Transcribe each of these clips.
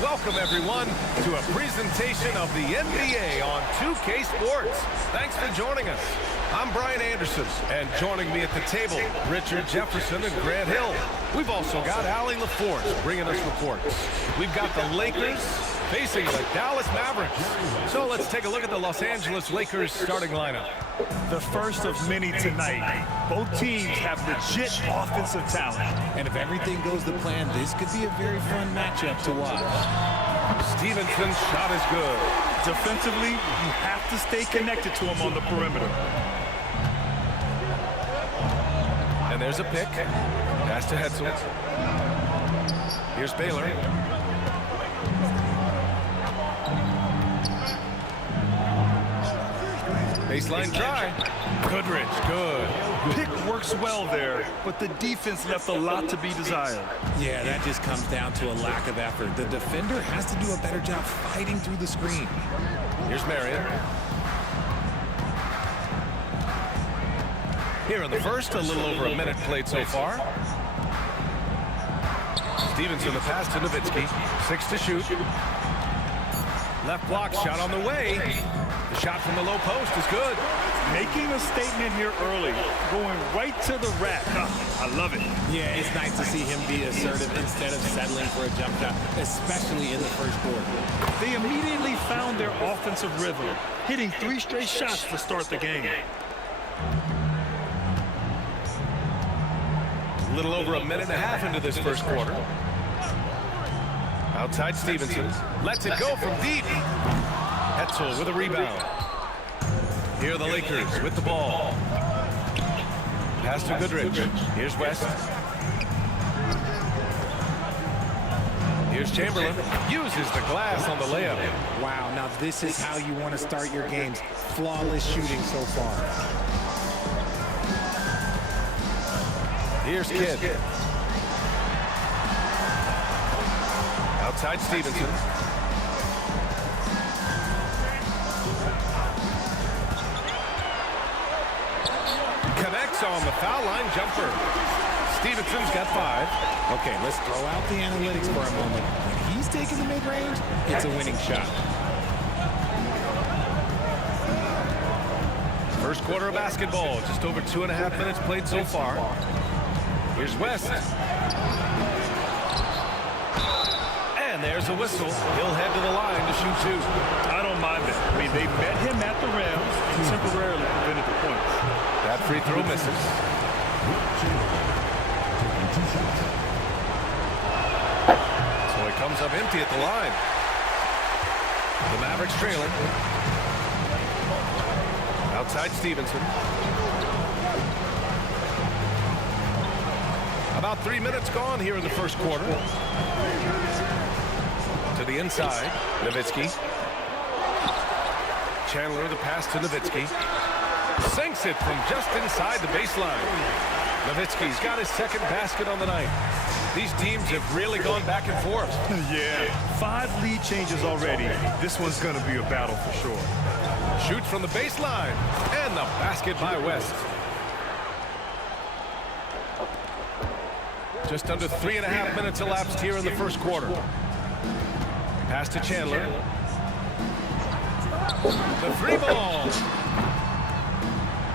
Welcome, everyone, to a presentation of the NBA on 2K Sports. Thanks for joining us. I'm Brian Anderson, and joining me at the table, Richard Jefferson and Grant Hill. We've also got Allie LaForce bringing us reports. We've got the Lakers facing the Dallas Mavericks. So let's take a look at the Los Angeles Lakers starting lineup. The first of many tonight. Both teams have legit offensive talent. And if everything goes to plan, this could be a very fun matchup to watch. Stevenson's shot is good. Defensively, you have to stay connected to him on the perimeter. And there's a pick. Pass to Hetzel. Here's Baylor. Baseline try. Goodrich, good. Pick works well there, but the defense left a lot to be desired. Yeah, that just comes down to a lack of effort. The defender has to do a better job fighting through the screen. Here's Marion. Here in the first, a little over a minute played so far. Stevenson, the pass to Nowitzki. 6 to shoot. Left block shot on the way. The shot from the low post is good. Making a statement here early, going right to the rack. I love it. Yeah, it's nice to see him be assertive instead of settling for a jump shot, especially in the first quarter. They immediately found their offensive rhythm, hitting 3 straight shots to start the game. A little over a minute and a half into this first quarter. Outside Stevenson. Lets it go from deep. Hetzel with a rebound. Here are the Lakers with the ball. Pass to Goodrich. Here's West. Here's Chamberlain. Uses the glass on the layup. Wow, now this is how you want to start your games. Flawless shooting so far. Here's Kidd. Outside Stevenson. Connects on the foul line jumper. Stevenson's got 5. Okay, let's throw out the analytics for a moment. When he's taking the mid-range, it's a winning shot. First quarter of basketball. Just over 2.5 minutes played so far. Here's West. And there's a whistle. He'll head to the line to shoot 2. I don't mind it. I mean, they met him at the rim and temporarily prevented the points. That free throw misses. So he comes up empty at the line. The Mavericks trailing. Outside Stevenson. About 3 minutes gone here in the first quarter. To the inside, Nowitzki. Chandler, the pass to Nowitzki. Sinks it from just inside the baseline. Nowitzki's got his second basket on the night. These teams have really gone back and forth. Yeah, 5 lead changes already. This one's going to be a battle for sure. Shoots from the baseline. And the basket by West. Just under 3.5 minutes elapsed here in the first quarter. Pass to Chandler. The free ball.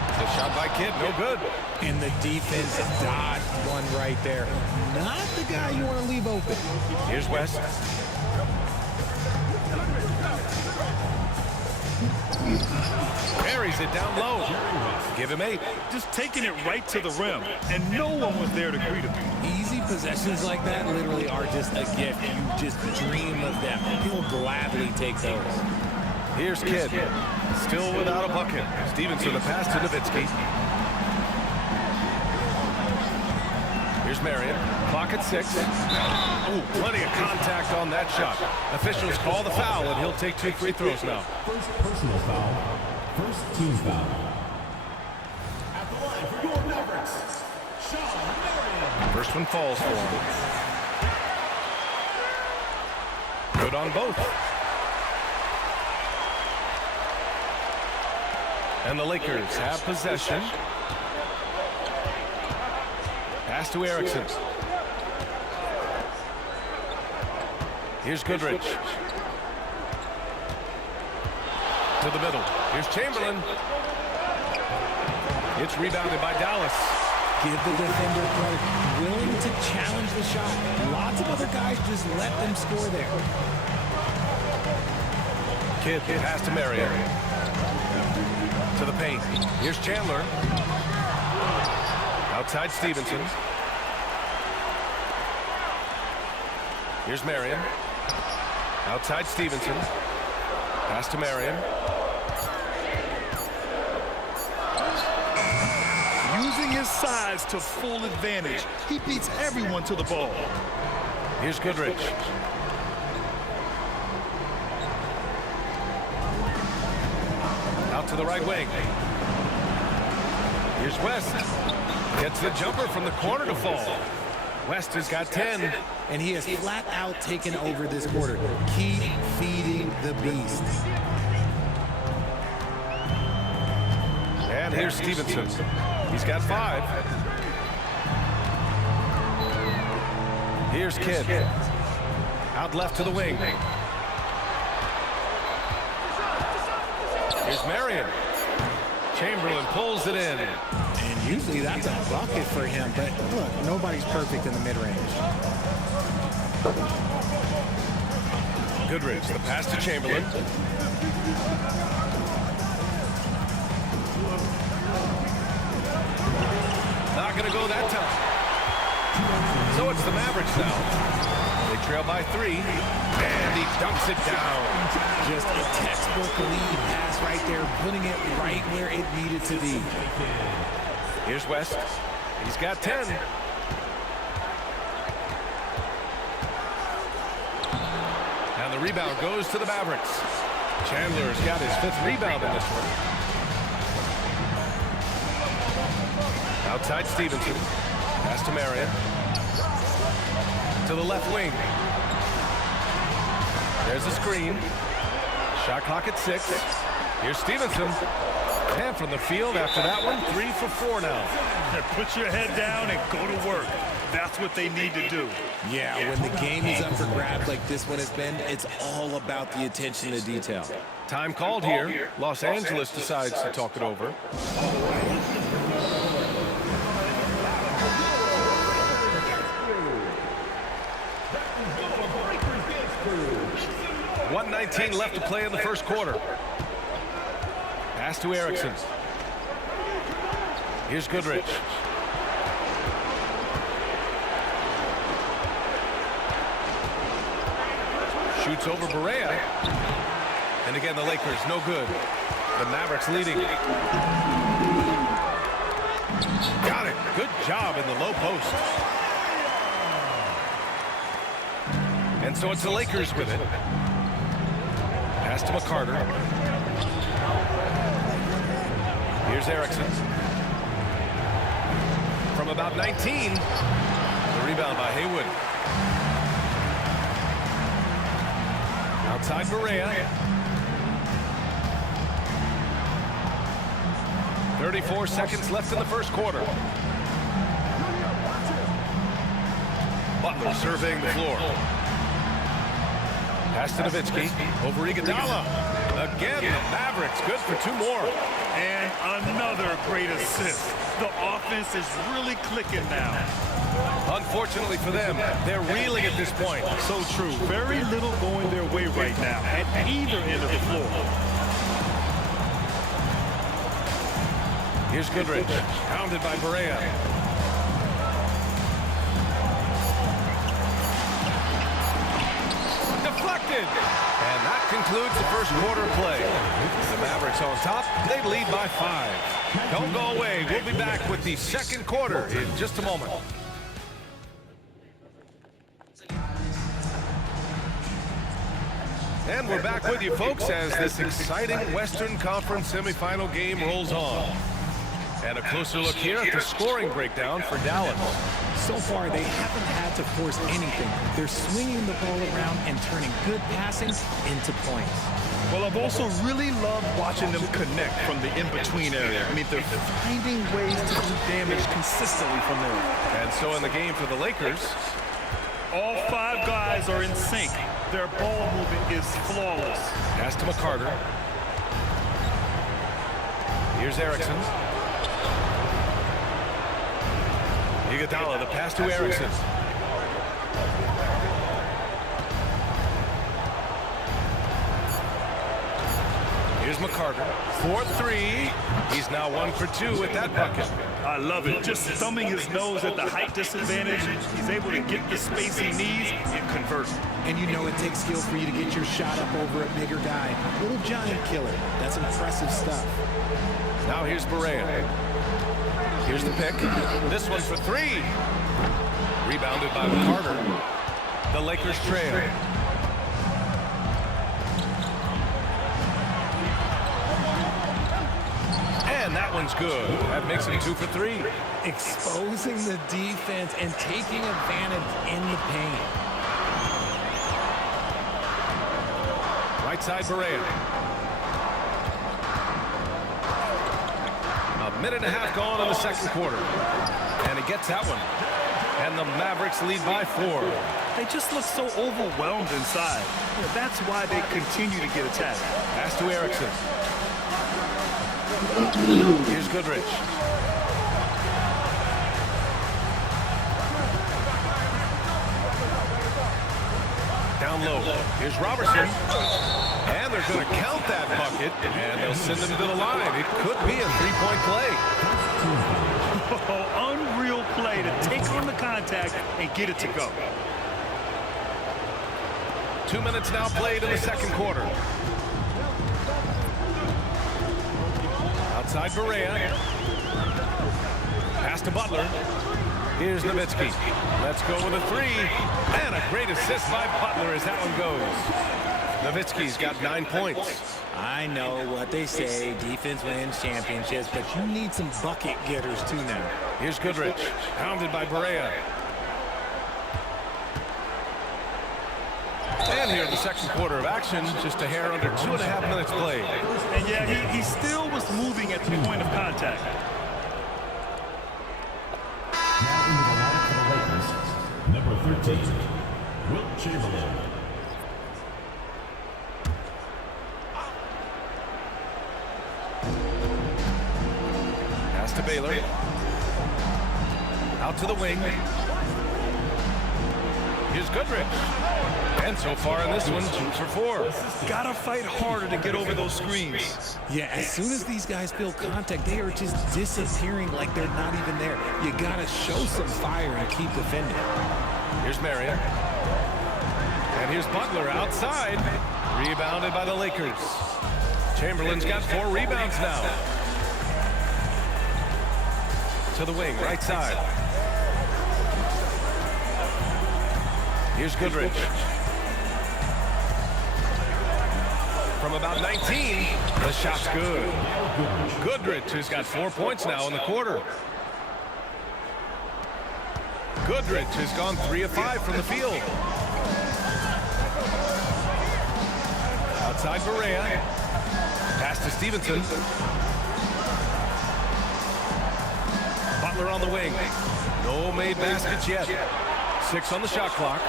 The shot by Kidd, no good. And the defense dodged one right there. Not the guy you want to leave open. Here's West. Carries it down low. Give him 8. Just taking it right to the rim, and no one was there to greet him. Easy possessions like that literally are just a gift. You just dream of them. He'll gladly take those. Here's Kidd. Still without a bucket. Stevenson, the pass to Nowitzki. Here's Marion. Clock at 6. Oh, plenty of contact on that shot. Officials call the foul, and he'll take 2 free throws now. First personal foul. First team foul. At the line for your Mavericks, Shawn Marion. First one falls for him. Good on both. And the Lakers have possession. Pass to Erickson. Here's Goodrich. To the middle. Here's Chamberlain. It's rebounded by Dallas. Give the defender credit. Willing to challenge the shot. Lots of other guys just let them score there. Kidd pass to Marion. To the paint. Here's Chandler. Outside Stevenson. Here's Marion. Outside Stevenson. Pass to Marion. Using his size to full advantage. He beats everyone to the ball. Here's Goodrich. Out to the right wing. Here's West. Gets the jumper from the corner to fall. West has got 10. And he has flat out taken over this quarter. Keep feeding the beast. And here's Stevenson. He's got 5. Here's Kidd. Out left to the wing. Here's Marion. Chamberlain pulls it in. And usually that's a bucket for him. But look, nobody's perfect in the mid-range. Goodrich, the pass to Chamberlain. Not going to go that time. So it's the Mavericks now. They trail by 3, and he dumps it down. Just a textbook lead pass right there, putting it right where it needed to be. Here's West. He's got 10. And the rebound goes to the Mavericks. Chandler's got his 5th rebound in this one. Outside Stevenson. Pass to Marion. To the left wing. There's a screen. Shot clock at 6. Here's Stevenson. And from the field after that one, 3 for 4 now. Put your head down and go to work. That's what they need to do. Yeah, when the game is up for grabs like this one has been, it's all about the attention to detail. Time called here. Los Angeles decides to talk it over. .119 left to play in the first quarter. Pass to Erickson. Here's Goodrich. Shoots over Barea. And again, the Lakers, no good. The Mavericks leading. Got it. Good job in the low post. And so it's the Lakers with it. Pass to McCarter. Here's Erickson. From about 19. The rebound by Haywood. Outside Barea. 34 seconds left in the first quarter. Butler surveying the floor. Pass to Nowitzki. Over Iguodala. Again, the Mavericks good for 2 more. And another great assist. The offense is really clicking now. Unfortunately for them, they're reeling at this point. So true. Very little going their way right now at either end of the floor. Here's Goodrich. Pounded by Barea. Deflected. And that concludes the first quarter play. The Mavericks on top. They lead by 5. Don't go away. We'll be back with the second quarter in just a moment. And we're back with you, folks, as this exciting Western Conference semifinal game rolls on. And a closer look here at the scoring breakdown for Dallas. So far, they haven't had to force anything. They're swinging the ball around and turning good passing into points. Well, I've also really loved watching them connect from the in-between area. I mean, they're finding ways to do damage consistently from there. And so in the game for the Lakers, all 5 guys are in sync. Their ball movement is flawless. Pass to McCarter. Here's Erickson. Iguodala, the pass to Erickson. Here's McCarter. 4-3. He's now 1 for 2 with that bucket. I love it. Just thumbing his nose at the height disadvantage. He's able to get the space he needs and convert. And you know it takes skill for you to get your shot up over a bigger guy. Little giant killer. That's impressive stuff. Now here's Barea. Here's the pick. This one for 3. Rebounded by McCarter. The Lakers trail. And that one's good. That makes it 2 for 3. Exposing the defense and taking advantage in the paint. Right side, Barea. A minute and a half gone in the second quarter. And he gets that one. And the Mavericks lead by 4. They just look so overwhelmed inside. That's why they continue to get attacked. Pass to Erickson. Here's Goodrich. Down low. Here's Robertson. And they're going to count that bucket. And they'll send him to the line. It could be a three-point play. Oh, unreal play to take on the contact and get it to go. 2 minutes now played in the second quarter. Outside Barea. Pass to Butler. Here's Nowitzki. Let's go with a 3. And a great assist by Butler as that one goes. Nowitzki's got 9 points. I know what they say, defense wins championships, but you need some bucket getters too now. Here's Goodrich. Pounded by Barea. And here in the second quarter of action, just a hair under 2.5 minutes played. And yeah, he still was moving at the point of contact. Now into the lineup for the Lakers, number 13, Wilt Chamberlain. Pass to Baylor. Out to the wing. Here's Goodrich. And so far in this one, 2 for 4. Gotta fight harder to get over those screens. Yeah, as soon as these guys feel contact, they are just disappearing like they're not even there. You gotta show some fire and keep defending. Here's Marion. And here's Butler outside. Rebounded by the Lakers. Chamberlain's got 4 rebounds now. To the wing, right side. Here's Goodrich. From about 19, the shot's good. Goodrich has got 4 points now in the quarter. Goodrich has gone 3 of 5 from the field. Outside Barea. Pass to Stevenson. Butler on the wing. No made baskets yet. 6 on the shot clock.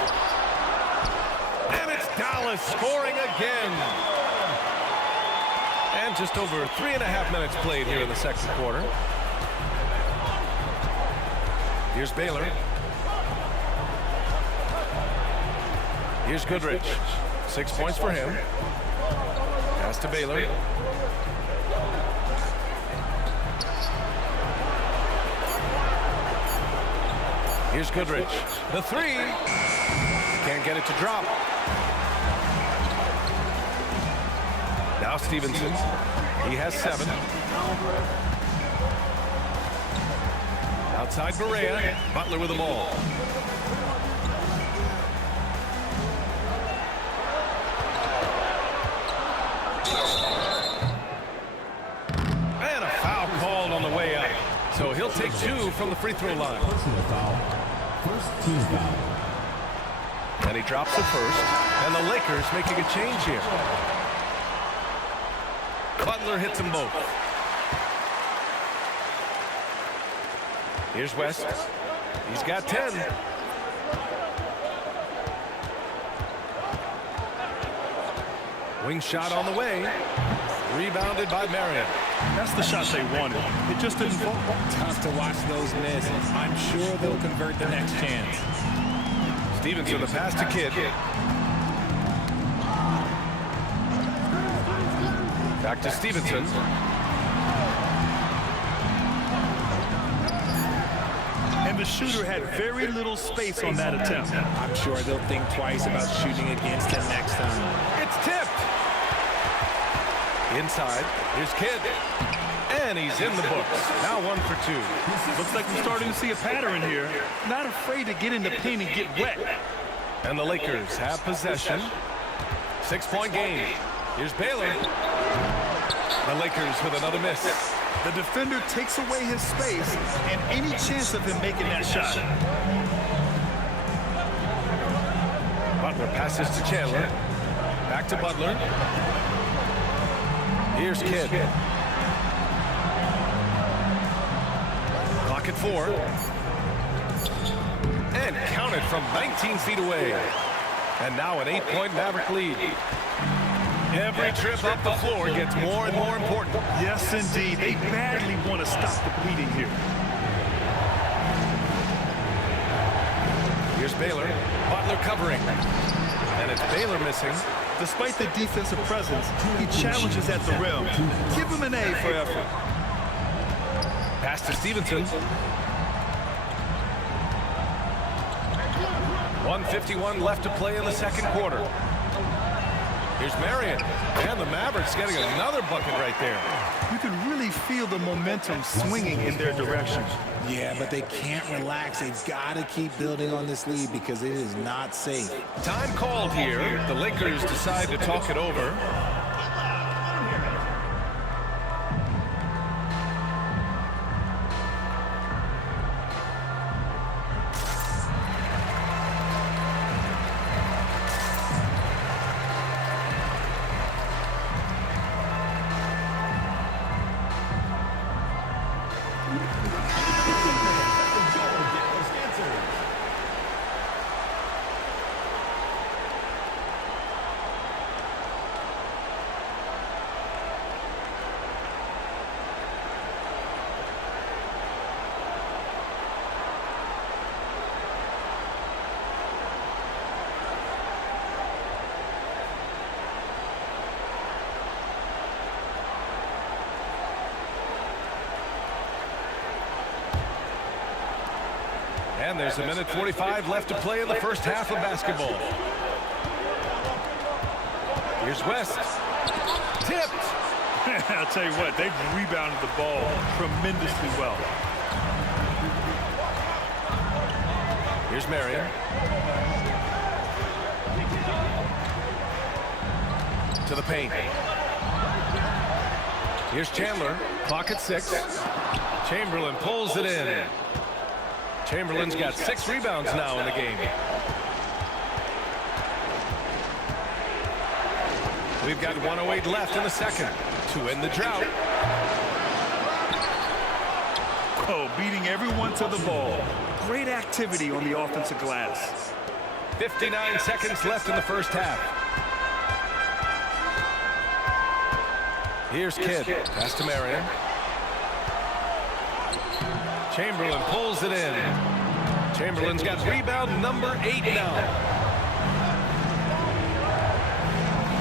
And it's Dallas scoring again. And just over 3.5 minutes played here in the second quarter. Here's Baylor. Here's Goodrich. 6 points for him. Pass to Baylor. Here's Goodrich. The 3. Can't get it to drop. Now Stevenson. He has 7. Outside Barea. Butler with the ball. And a foul called on the way up. So he'll take 2 from the free throw line. Personal foul. First team foul. And he drops the first. And the Lakers making a change here. Butler hits them both. Here's West. He's got 10. Wing shot on the way. Rebounded by Marion. That's the shot they wanted. It just didn't fall. Tough to watch those miss. I'm sure they'll convert the next chance. Stevenson, the pass to Kidd. Back to Stevenson. And the shooter had very little space on that attempt. I'm sure they'll think twice about shooting against him next time. It's tipped. Inside, here's Kidd. And he's in the books. Now 1 for 2. Looks like we're starting to see a pattern here. Not afraid to get in the paint and get wet. And the Lakers have possession. 6-point game. Here's Baylor. The Lakers with another miss. The defender takes away his space and any chance of him making that shot. Butler passes to Chandler. Back to Butler. Here's Kidd. Clock at 4. And counted from 19 feet away. And now an 8-point Maverick lead. Every trip up the floor gets more and more important. Yes, indeed. They badly want to stop the bleeding here. Here's Baylor. Butler covering. And it's Baylor missing. Despite the defensive presence, he challenges at the rim. Give him an A for effort. Pass to Stevenson. 1:51 left to play in the second quarter. Here's Marion. And the Mavericks getting another bucket right there. You can really feel the momentum swinging in their direction. Yeah, but they can't relax. They've got to keep building on this lead because it is not safe. Time called here. The Lakers decide to talk it over. And there's 1:45 left to play in the first half of basketball. Here's West. Tipped. I'll tell you what, they've rebounded the ball tremendously well. Here's Marion. To the paint. Here's Chandler. Clock at 6. Chamberlain pulls it in. Chamberlain's got 6 rebounds now in the game. We've got 1:08 left in the second to end the drought. Oh, beating everyone to the ball. Great activity on the offensive glass. 59 seconds left in the first half. Here's Kidd. Pass to Marion. Chamberlain pulls it in. Chamberlain's got rebound number 8 now.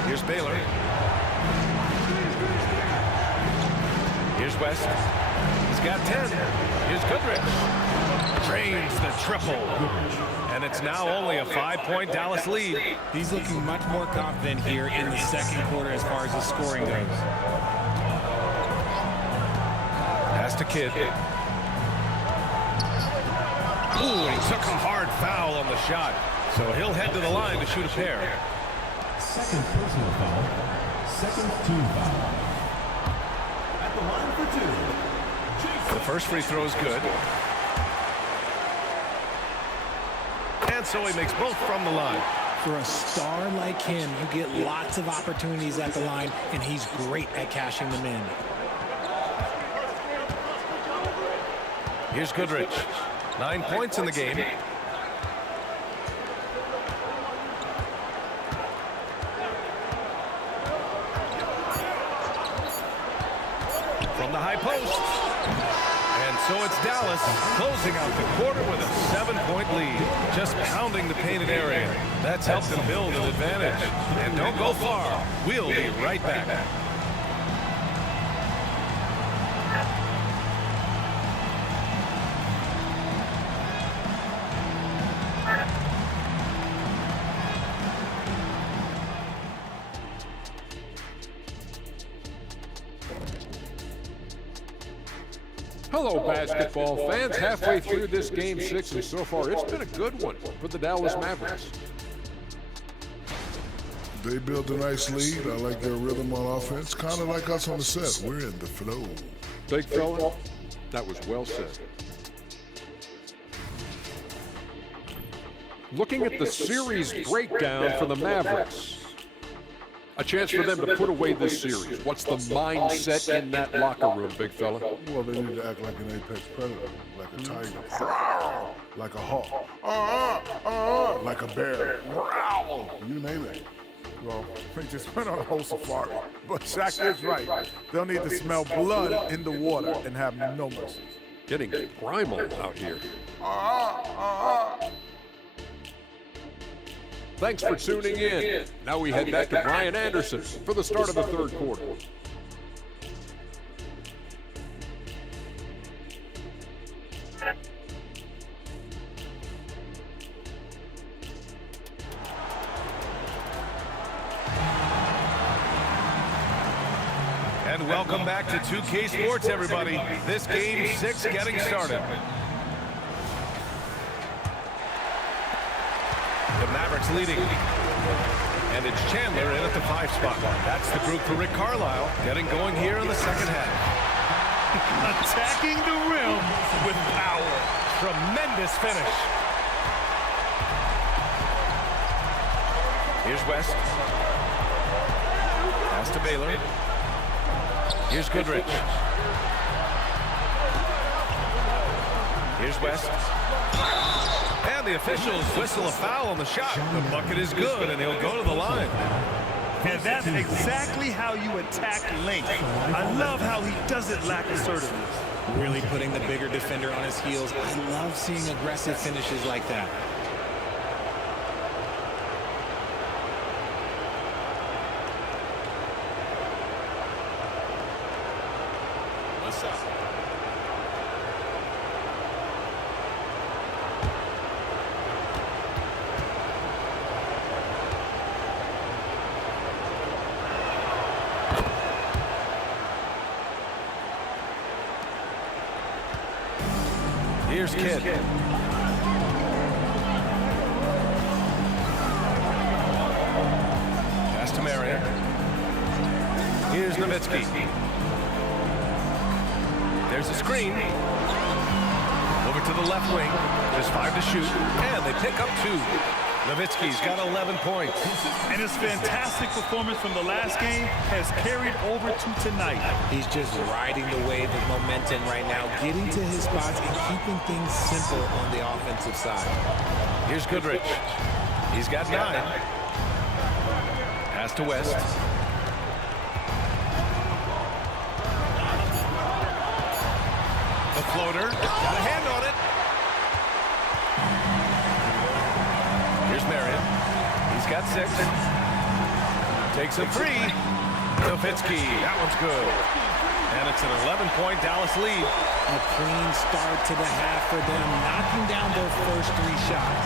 Here's Baylor. Here's West. He's got 10. Here's Goodrich. Drains the triple. And it's now only a 5-point Dallas lead. He's looking much more confident here in the second quarter as far as the scoring goes. Pass to Kidd. Ooh, he took a hard foul on the shot. So he'll head to the line to shoot a pair. Second personal foul. Second team foul. At the line for 2. The first free throw is good. And so he makes both from the line. For a star like him, you get lots of opportunities at the line, and he's great at cashing them in. Here's Goodrich. 9 points in the game. from the high post. And so it's Dallas closing out the quarter with a 7-point lead. Just pounding the painted area. That's helped them build an advantage. And don't go far. We'll be right back. Hello, basketball fans. Halfway through this Game 6, and so far it's been a good one for the Dallas Mavericks. They built a nice lead. I like their rhythm on offense. Kind of like us on the set. We're in the flow. Big fella, that was well said. Looking at the series breakdown for the Mavericks. A chance for them to put away this series. What's the mindset in that locker room, big fella? Well, they need to act like an apex predator, like a tiger, like a hawk, like a bear. You name it. Well, we just went on a whole safari. But Shaq is right. They'll need to smell blood in the water and have no mercy. Getting primal out here. Thanks for tuning in. Now we head back to Brian Anderson for the start of the third quarter. And welcome back to 2K Sports, everybody. This Game 6 getting started. The Mavericks leading. And it's Chandler in at the 5 spot. That's the group for Rick Carlisle getting going here in the second half. Attacking the rim with power. Tremendous finish. Here's West. Pass to Baylor. Here's Goodrich. Here's West. And the officials whistle a foul on the shot. The bucket is good, and he'll go to the line. And that's exactly how you attack length. I love how he doesn't lack assertiveness. Really putting the bigger defender on his heels. I love seeing aggressive finishes like that. What's up? Here's Kidd. Pass to Marion. Here's Nowitzki. There's a screen. Over to the left wing. There's 5 to shoot. And they pick up 2. Nowitzki's got 11 points. And his fantastic performance from the last game has carried over to tonight. He's just riding the wave of momentum right now, getting to his spots and keeping things simple on the offensive side. Here's Goodrich. He's got 9. Pass to West. The floater. Got a hand on it. Here's Marion. He's got 6. Takes a 3. Nowitzki. That one's good. And it's an 11-point Dallas lead. A clean start to the half for them, knocking down their first 3 shots.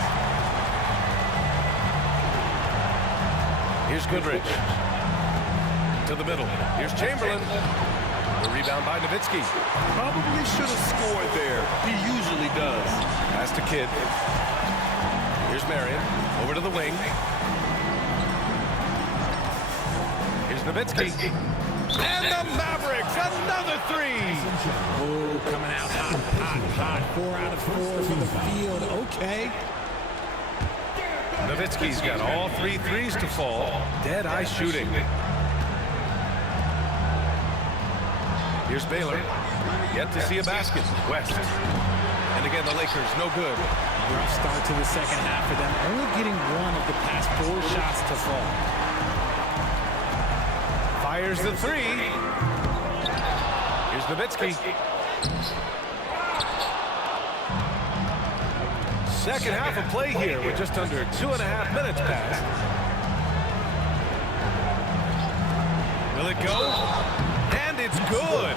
Here's Goodrich. To the middle. Here's Chamberlain. The rebound by Nowitzki. Probably should have scored there. He usually does. Pass to Kidd. Here's Marion. Over to the wing. Here's Nowitzki. And the Mavericks, another 3. Oh, coming out hot. 4 out of 4 from the field. Okay. Nowitzki's got all 3 threes to fall. Dead-eye shooting. Here's Baylor. Yet to see a basket. West. And again, the Lakers, no good. Rough start to the second half for them, only getting 1 of the past 4 shots to fall. Fires the 3. Here's Here's Nowitzki. Second half of play here with just under 2.5 minutes passed. Will it go? And it's good.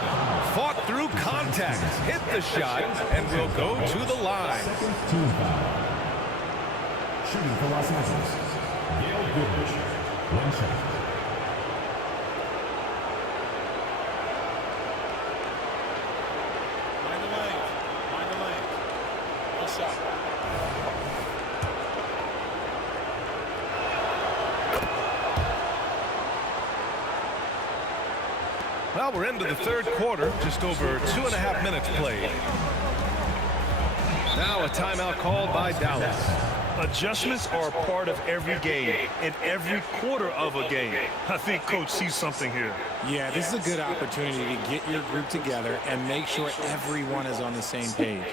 Fought through contact, hit the shot, and will go to the line. Second team foul. Shooting for Los Angeles, Gail Goodrich. One shot. Find the lane. Find the lane. One shot. Well, we're into the third quarter, just over 2.5 minutes played. Now a timeout called by Dallas. Adjustments are a part of every game and every quarter of a game. I think Coach sees something here. Yeah, this is a good opportunity to get your group together and make sure everyone is on the same page.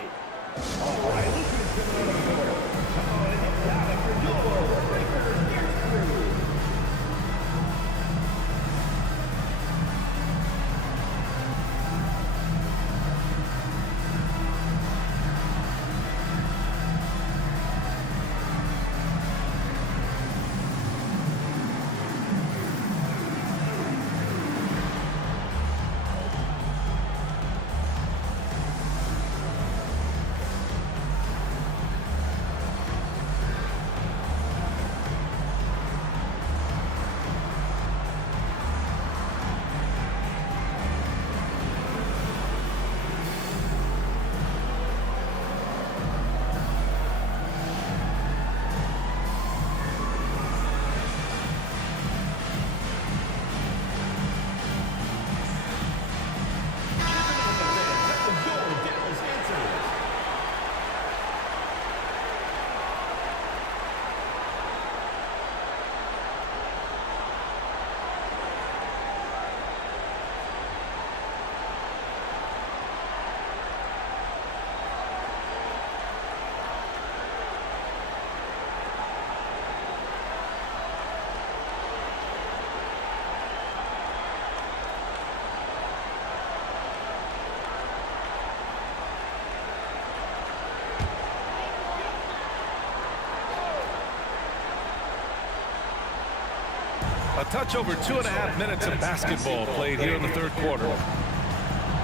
A touch over 2.5 minutes of basketball played here in the third quarter.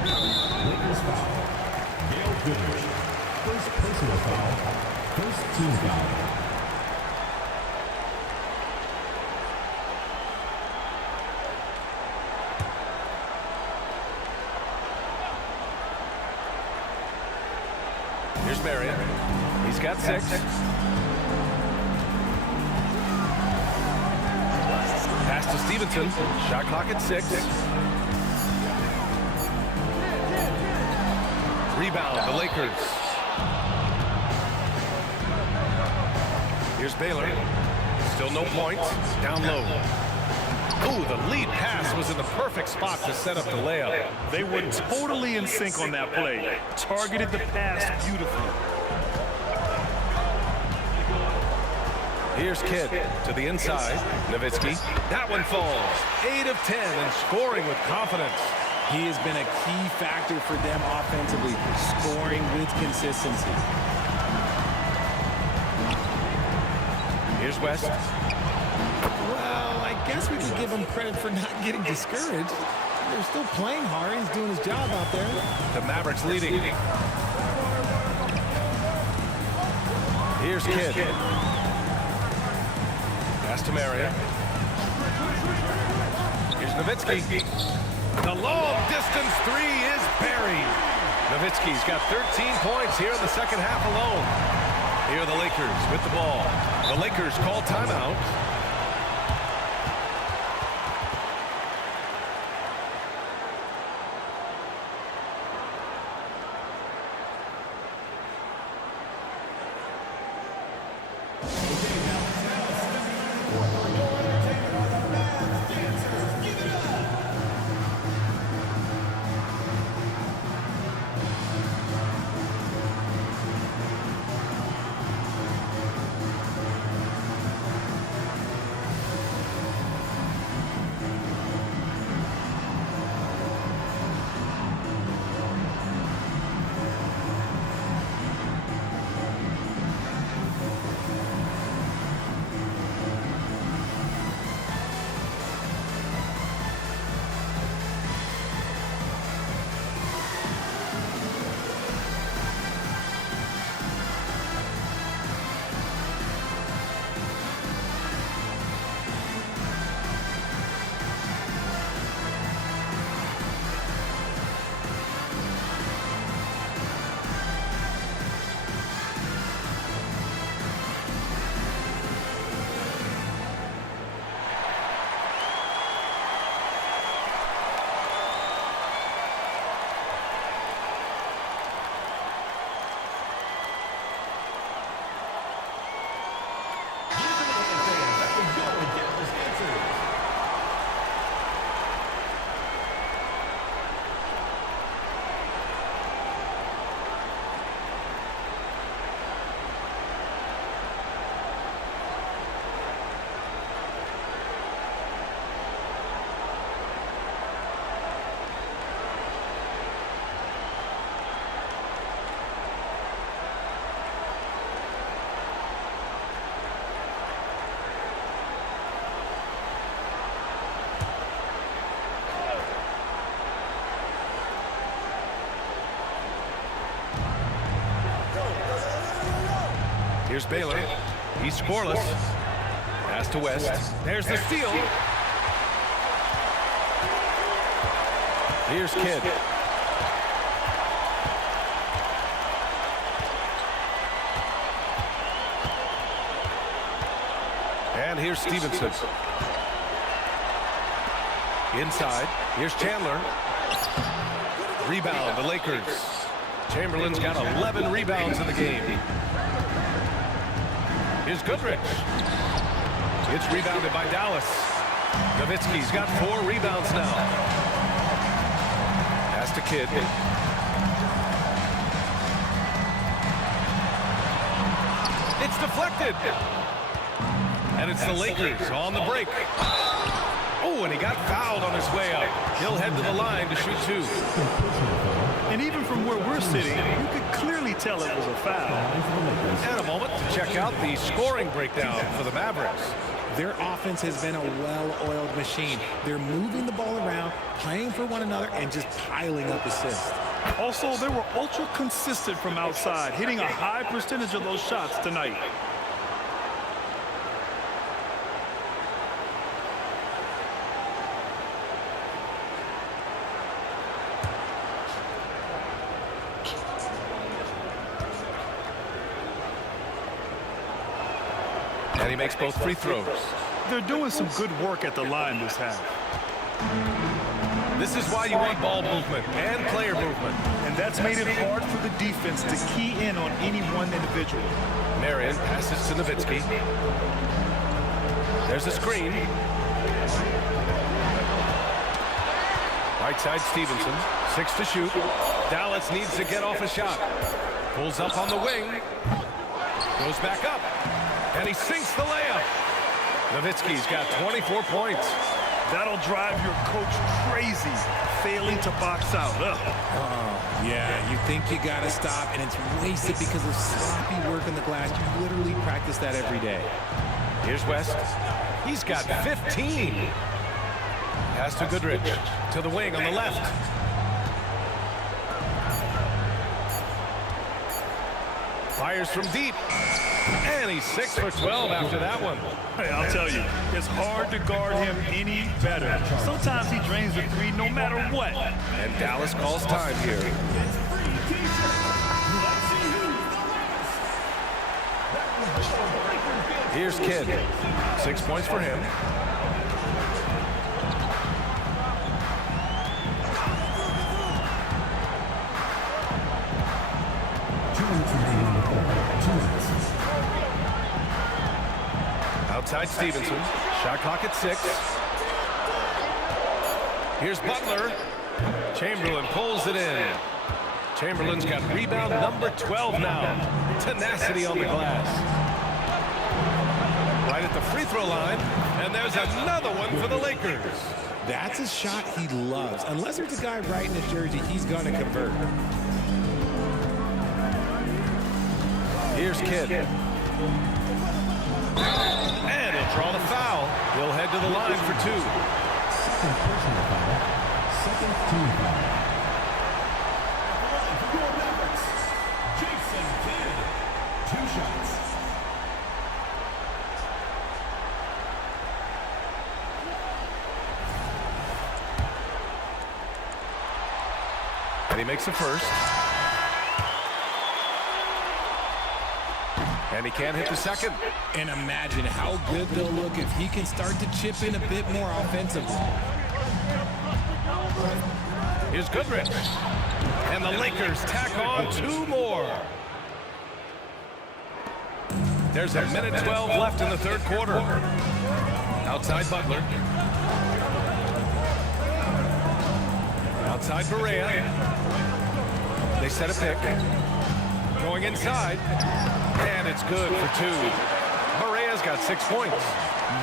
Lakers foul. Gail Goodrich. First personal foul. First team foul. Here's Marion. He's got 6. Pass to Stevenson. Shot clock at 6. Rebound, the Lakers. Here's Baylor. Still no points. Down low. Ooh, the lead pass was in the perfect spot to set up the layup. They were totally in sync on that play. Targeted the pass beautifully. Here's Kidd to the inside. Nowitzki. That one falls. 8 of 10 and scoring with confidence. He has been a key factor for them offensively, scoring with consistency. Here's West. Well, I guess we could give him credit for not getting discouraged. They're still playing hard. He's doing his job out there. The Mavericks leading. Here's Kidd. Pass to Marion. Here's Nowitzki. The long-distance 3 is buried. Nowitzki's got 13 points here in the second half alone. Here are the Lakers with the ball. The Lakers call timeout. Here's Baylor. He's scoreless. Pass to West. There's the steal. Here's Kidd. And here's Stevenson. Inside. Here's Chandler. Rebound, the Lakers. Chamberlain's got 11 rebounds in the game. Here's Goodrich. It's rebounded by Dallas. Nowitzki's got 4 rebounds now. Pass to Kidd. It's deflected. And it's the Lakers on the break. Oh, and he got fouled on his way up. He'll head to the line to shoot 2. And even from where we're sitting, you could clearly tell it was a foul. And a moment to check out the scoring breakdown for the Mavericks. Their offense has been a well-oiled machine. They're moving the ball around, playing for one another, and just piling up assists. Also, they were ultra consistent from outside, hitting a high percentage of those shots tonight. And he makes both free throws. They're doing some good work at the line this half. This is why you want ball movement and player movement. And that's made it hard for the defense to key in on any one individual. Marion passes to Nowitzki. There's a screen. Right side Stevenson. 6 to shoot. Dallas needs to get off a shot. Pulls up on the wing. Goes back up. And he sinks the layup. Nowitzki's got 24 points. That'll drive your coach crazy, failing to box out. Yeah, you think you got to stop, and it's wasted because of sloppy work on the glass. You literally practice that every day. Here's West. He's got 15. Pass to Goodrich. To the wing on the left. Fires from deep. And he's 6 for 12 after that one. Hey, I'll tell you, it's hard to guard him any better. Sometimes he drains the 3 no matter what. And Dallas calls time here. Here's Kidd. 6 points for him. Outside Stevenson. Shot clock at 6. Here's Butler. Chamberlain pulls it in. Chamberlain's got rebound number 12 now. Tenacity on the glass. Right at the free throw line. And there's another one for the Lakers. That's a shot he loves. Unless there's a guy right in his jersey, he's going to convert. Here's Kidd. And he'll draw the foul. He'll head to the line for 2. Second personal foul. Second team foul. Your Mavericks, Jason Kidd. 2 shots. And he makes the first. And he can't hit the second. And imagine how good they'll look if he can start to chip in a bit more offensively. Here's Goodrich. And the Lakers tack on 2 more. There's a minute 12 left in the third quarter. Outside Butler. Outside Barea. They set a pick. Going inside. And it's good for 2. Barea's got 6 points.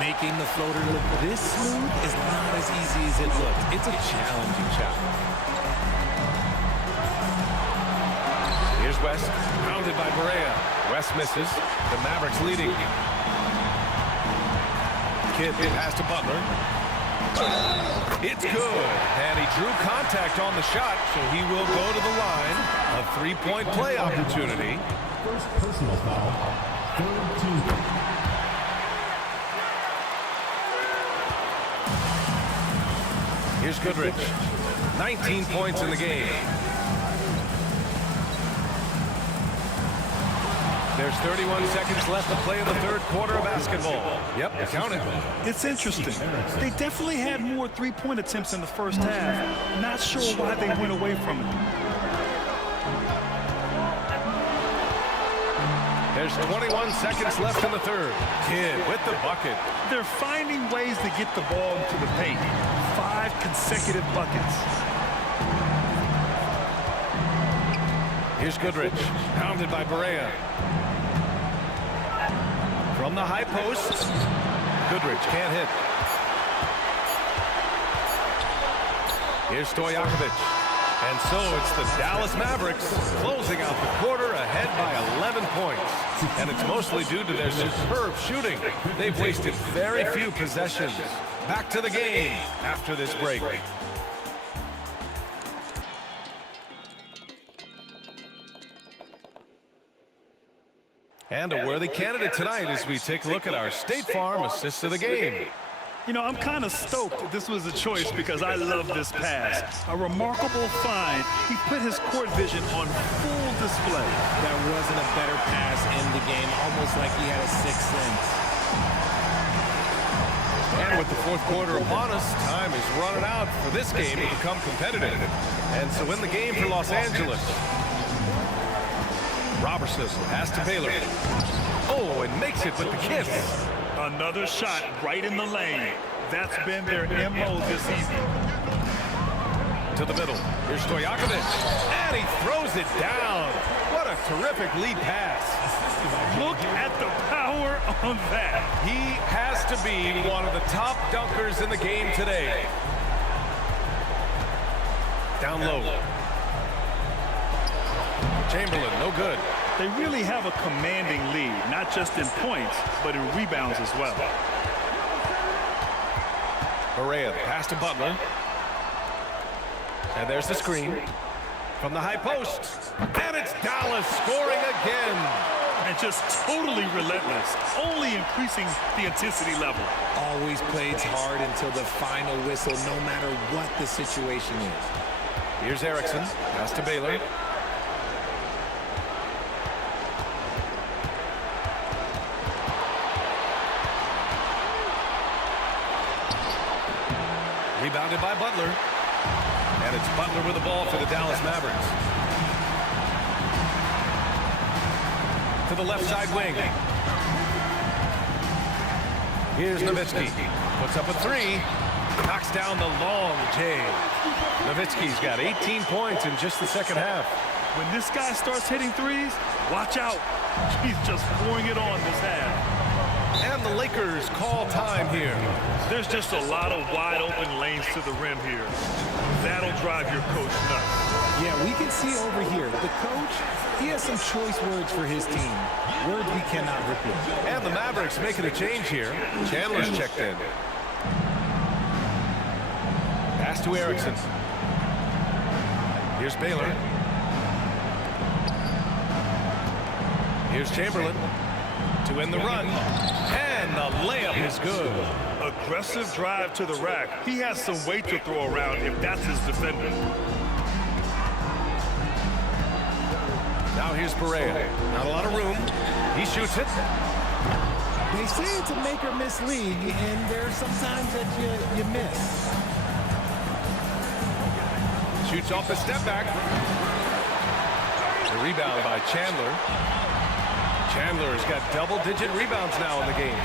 Making the floater look this smooth is not as easy as it looks. It's a challenging shot. Here's West, pounded by Barea. West misses. The Mavericks leading. Kidd pass to Butler. It's good. And he drew contact on the shot, so he will go to the line. A 3-point play opportunity. First personal foul. Third team foul. Here's Goodrich. 19 points in the game. There's 31 seconds left to play in the third quarter of basketball. Yep, count it. It's interesting. They definitely had more three-point attempts in the first half. Not sure why they went away from it. There's 21 seconds left in the third. Kidd with the bucket. They're finding ways to get the ball into the paint. 5 consecutive buckets. Here's Goodrich, pounded by Barea. From the high post, Goodrich can't hit. Here's Stojakovic. And so it's the Dallas Mavericks closing out the quarter ahead by 11 points. And it's mostly due to their superb shooting. They've wasted very few possessions. Back to the game after this break. And a worthy candidate tonight as we take a look at our State Farm assist of the game. You know, I'm kind of stoked that this was a choice because I love this pass. A remarkable find. He put his court vision on full display. That wasn't a better pass in the game, almost like he had a sixth sense. And with the fourth quarter upon us, time is running out for this game to become competitive. And so in the game for Los Angeles, Robertson pass to Baylor. Oh, and makes it with the kiss. Another shot right in the lane. That's been their MO this evening. To the middle. Here's Stojakovic. And he throws it down. What a terrific lead pass. Look at the power on that. He has to be one of the top dunkers in the game today. Down low. Chamberlain, no good. They really have a commanding lead, not just in points, but in rebounds as well. Barea, pass to Butler. And there's the screen. From the high post. And it's Dallas scoring again. And just totally relentless, only increasing the intensity level. Always plays hard until the final whistle, no matter what the situation is. Here's Erickson, pass to Baylor. Rebounded by Butler. And it's Butler with the ball for the Dallas Mavericks. To the left side wing. Here's Nowitzki. Puts up a three. Knocks down the long J. Nowitzki's got 18 points in just the second half. When this guy starts hitting threes, watch out. He's just pouring it on this half. And the Lakers call time here. There's just a lot of wide open lanes to the rim here. That'll drive your coach nuts. Yeah, we can see over here, the coach, he has some choice words for his team. Words we cannot repeat. And the Mavericks making a change here. Chandler's checked in. Pass to Erickson. Here's Baylor. Here's Chamberlain to end the run. And the layup is good. Aggressive drive to the rack. He has some weight to throw around if that's his defender. Now here's Barea. Not a lot of room. He shoots it. They say it's a make or miss league, and there's sometimes that you miss. Shoots off the step back. The rebound by Chandler. Chandler's got double-digit rebounds now in the game.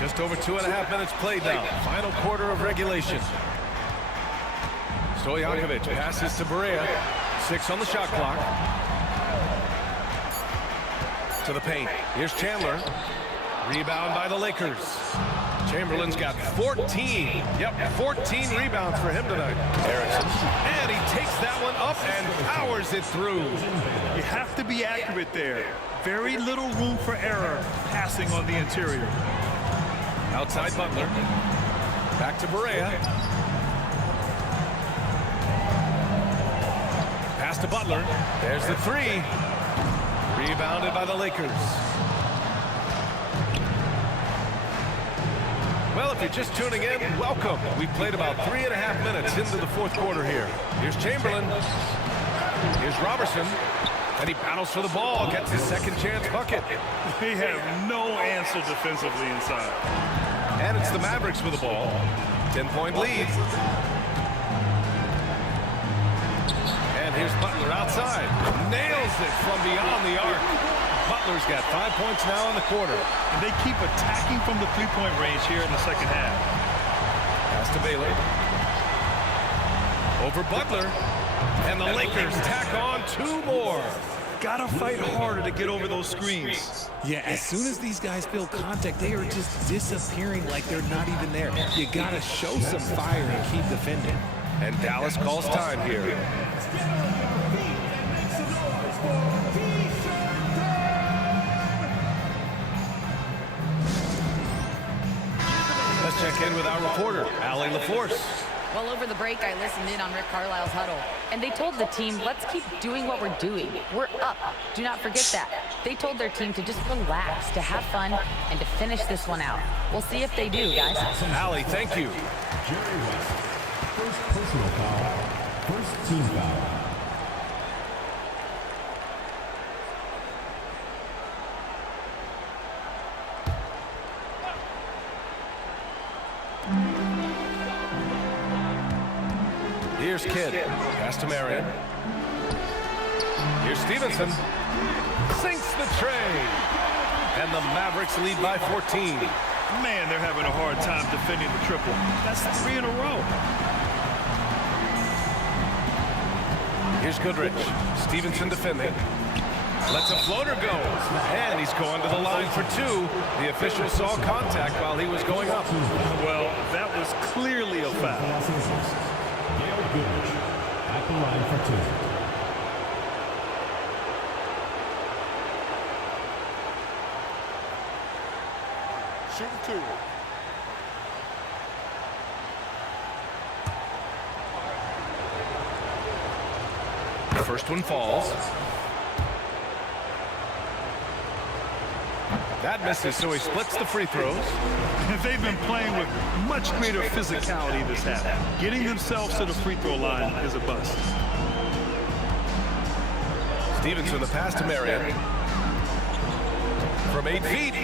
Just over 2.5 minutes played now. Final quarter of regulation. Stojakovic passes to Barea. 6 on the shot clock. To the paint. Here's Chandler. Rebound by the Lakers. Chamberlain's got 14. Yep, 14 rebounds for him tonight. Erickson. And he takes that one up and powers it through. You have to be accurate there. Very little room for error passing on the interior. Outside Butler. Back to Barea. Pass to Butler. There's the three. Rebounded by the Lakers. Well, if you're just tuning in, welcome. We've played about 3.5 minutes into the fourth quarter here. Here's Chamberlain. Here's Robertson. And he battles for the ball, gets his second chance bucket. They have no answer defensively inside. And it's the Mavericks with the ball. 10-point lead. And here's Butler outside. Nails it from beyond the arc. Butler's got 5 points now in the quarter. And they keep attacking from the three-point range here in the second half. Pass to Baylor. Over Butler. And the Lakers tack on 2 more. Gotta fight harder to get over those screens. Yeah, as soon as these guys feel contact, they are just disappearing like they're not even there. You gotta show some fire and keep defending. And Dallas calls time here. Let's check in with our reporter, Allie LaForce. Well, over the break, I listened in on Rick Carlisle's huddle, and they told the team, let's keep doing what we're doing. We're up. Do not forget that. They told their team to just relax, to have fun, and to finish this one out. We'll see if they do, guys. Allie, thank you. Jerry West. First personal foul. First team foul. Here's Kidd. Pass to Marion. Here's Stevenson. Sinks the tray. And the Mavericks lead by 14. Man, they're having a hard time defending the triple. That's 3 in a row. Here's Goodrich. Stevenson defending. Lets a floater go. And he's going to the line for 2. The official saw contact while he was going up. Well, that was clearly a foul. Gail Goodrich at the line for 2. Shoot 2. The first one falls. That misses, so he splits the free throws. They've been playing with much greater physicality this half. Getting themselves to the free throw line is a bust. Stevenson, the pass to Marion. From 8 feet.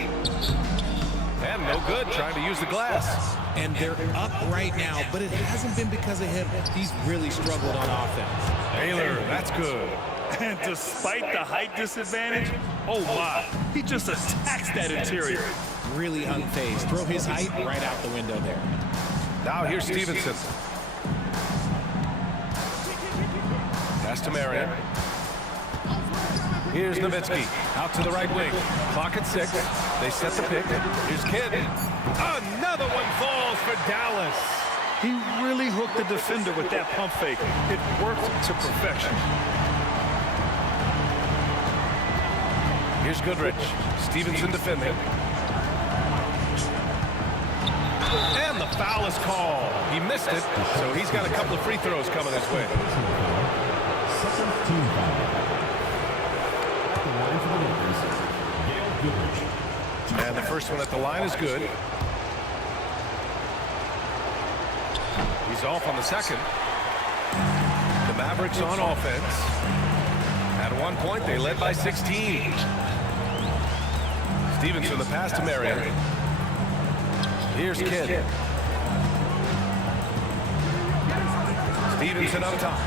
And no good, trying to use the glass. And they're up right now, but it hasn't been because of him. He's really struggled on offense. Baylor, that's good. And despite the height disadvantage, oh my, he just attacks that interior. Really unfazed. Throw his height right out the window there. Now here's Stevenson. Pass to Marion. Here's Nowitzki. Out to the right wing. Clock at 6. They set the pick. Here's Kidd. Another one falls for Dallas. He really hooked the defender with that pump fake. It worked to perfection. Here's Goodrich. Stevenson defending. And the foul is called. He missed it, so he's got a couple of free throws coming his way. Second team foul. At the line for the Lakers, Gail Goodrich. And the first one at the line is good. He's off on the second. The Mavericks on offense. At one point, they led by 16. Stevenson, the pass to Marion. Here's Kidd. Stevenson up top.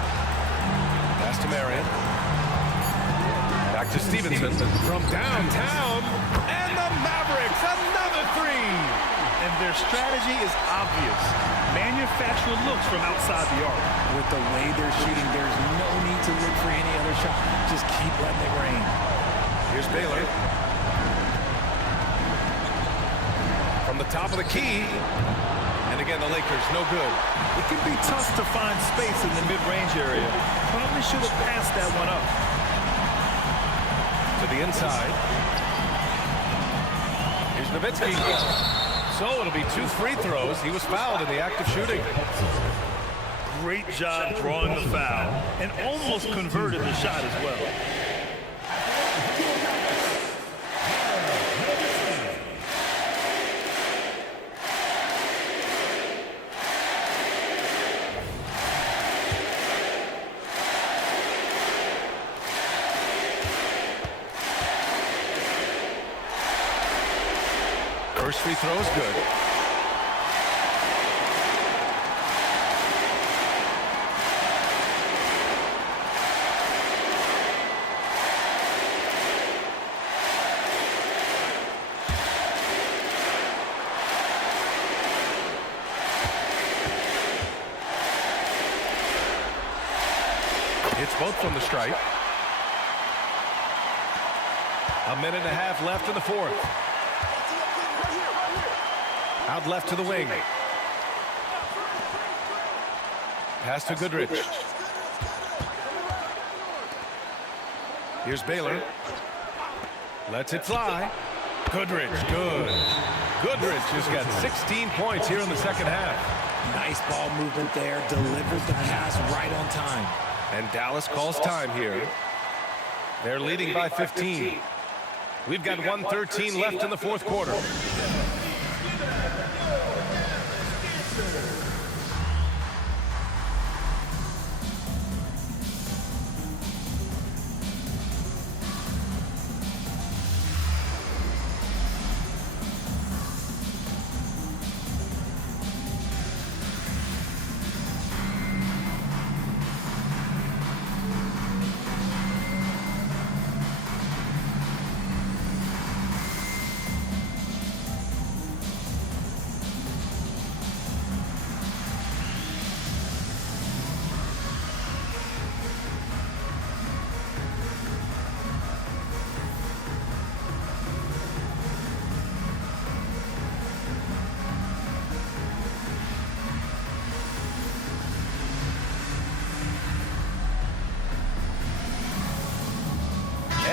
Pass to Marion. Back to Stevenson from downtown. And the Mavericks, another 3. And their strategy is obvious. Manufacture looks from outside the arc. With the way they're shooting, there's no need to look for any other shot. Just keep letting it rain. Here's Baylor. From the top of the key. And again, the Lakers, no good. It can be tough to find space in the mid-range area. Probably should have passed that one up. To the inside. Here's Nowitzki. So it'll be 2 free throws. He was fouled in the act of shooting. great job drawing the foul and almost converted the shot as well. First free throw is good. It's both from the stripe. A minute and a half left in the fourth. Out left to the wing. Pass to Goodrich. Here's Baylor. Lets it fly. Goodrich, good. Goodrich has got 16 points here in the second half. Nice ball movement there. Delivered the pass right on time. And Dallas calls time here. They're leading by 15. We've got 1:13 left in the fourth quarter.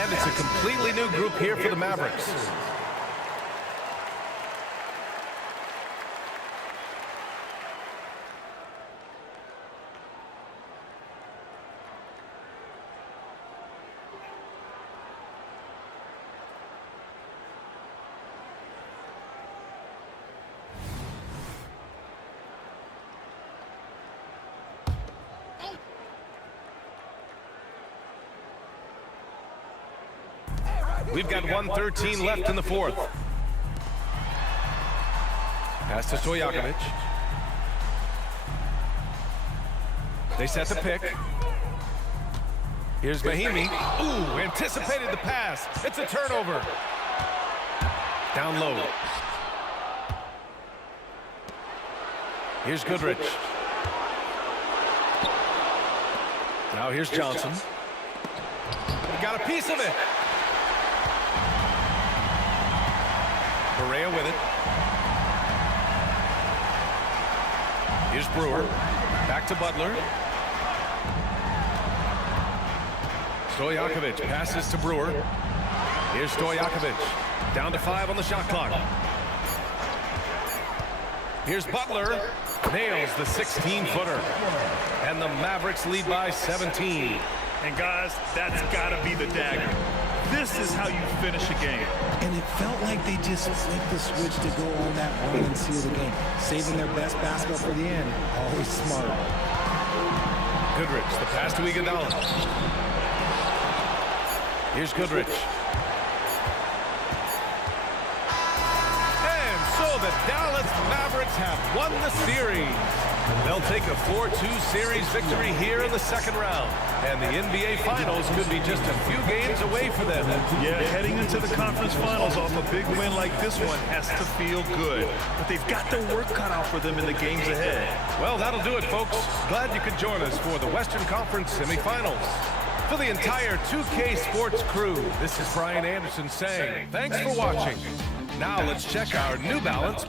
And it's a completely new group here for the Mavericks. We've got 1:13 left in the fourth. Pass to Stojakovic. They set the pick. Here's Mahimi. Ooh, anticipated the pass. It's a turnover. Down low. Here's Goodrich. Now here's Johnson. He got a piece of it. Correa with it. Here's Brewer. Back to Butler. Stojakovic passes to Brewer. Here's Stojakovic. Down to 5 on the shot clock. Here's Butler. Nails the 16-footer. And the Mavericks lead by 17. And guys, that's got to be the dagger. This is how you finish a game. And it felt like they just flipped the switch to go on that run and seal the game. Saving their best basketball for the end. Always smart. Goodrich, the pass to Iguodala. Here's Goodrich. And so the Dallas Mavericks have won the series. They'll take a 4-2 series victory here in the second round. And the NBA Finals could be just a few games away for them. Yeah, heading into the conference finals off a big win like this one has to feel good. But they've got their work cut out for them in the games ahead. Well, that'll do it, folks. Glad you could join us for the Western Conference semifinals. For the entire 2K Sports crew, this is Brian Anderson saying thanks for watching. Now let's check our New Balance